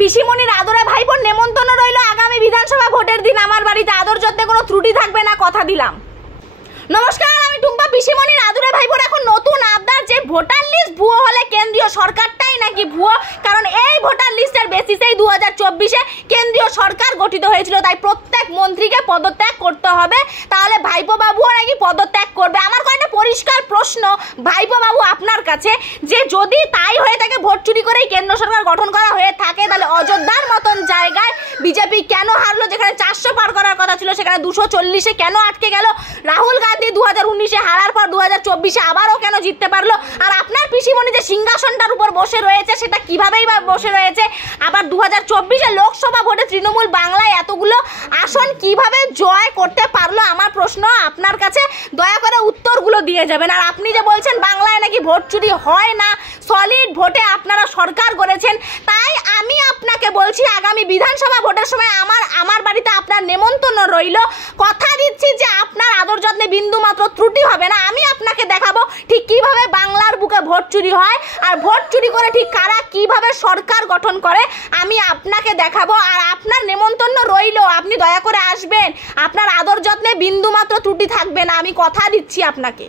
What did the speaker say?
পিসিমণির আদরে ভাইপোর নেমন্তন্ন রইল আগামী বিধানসভা ভোটের দিন আমার বাড়িতে। আদর যত্নে কোনো ত্রুটি থাকবে না, কথা দিলাম। নমস্কার, আমি টুম্পা। পিসিমণির আদরে ভাইপোর এখন নতুন আবদার যে ভোটার লিস্ট ভুয়ো হলে কেন্দ্রীয় সরকারটাই নাকি ভুয়ো, কারণ এই ভোটার লিস্টের বেসিসেই 2024-এ কেন্দ্রীয় সরকার গঠিত হয়েছিল, তাই প্রত্যেক মন্ত্রীকে পদত্যাগ করতে হবে, তাহলে ভাইপো বাবুও নাকি পদত্যাগ করবে। আমার কয়েকটা পরিষ্কার প্রশ্ন ভাইপো বাবু আপনার কাছে, যে যদি তাই হয়ে থাকে, ভোট চুরি করেই কেন্দ্র সরকার গঠন করা হয়ে থাকে, তাহলে অযোধ্যার মতন জায়গায় বিজেপি কেন হারলো? যেখানে 400 পার করার কথা ছিল সেখানে 240-এ কেন আটকে গেল? রাহুল গান্ধী 2019-এ হারার পর 2024-এ আবারও কেন জিততে পারলো? আর আপনার পিসিমণি যে সিংহাসনটার উপর বসে রয়েছে সেটা কিভাবেই বা বসে রয়েছে? আবার 2024-এ লোকসভা ভোটে তৃণমূল বাংলায় এতগুলো আসন কিভাবে জয় করতে পারলো? আমার প্রশ্ন আপনার কাছে, দয়া করে উত্তরগুলো দিয়ে যাবেন। আর আপনি যে বলছেন বাংলায় নাকি ভোট চুরি হয় না, সলিড ভোটে আপনারা সরকার গড়েছেন, তাই আমি আপনাকে বলছি আগামী বিধানসভা ভোটের সময় আমার বাড়িতে আপনার নেমন্তন্ন রইল। কথা দিচ্ছি যে আপনার আদর যত্নে বিন্দু মাত্র ত্রুটি হবে না। আমি আপনাকে দেখাবো ঠিক কিভাবে বাংলার বুকে ভোট চুরি হয়, আর ভোট চুরি করে ঠিক কারা কিভাবে সরকার গঠন করে আমি আপনাকে দেখাবো। আর আপনার নেমন্তন্ন রইল, আপনি দয়া করে আসবেন, আপনার আদর যত্নে বিন্দু মাত্র ত্রুটি থাকবে না, আমি কথা দিচ্ছি আপনাকে।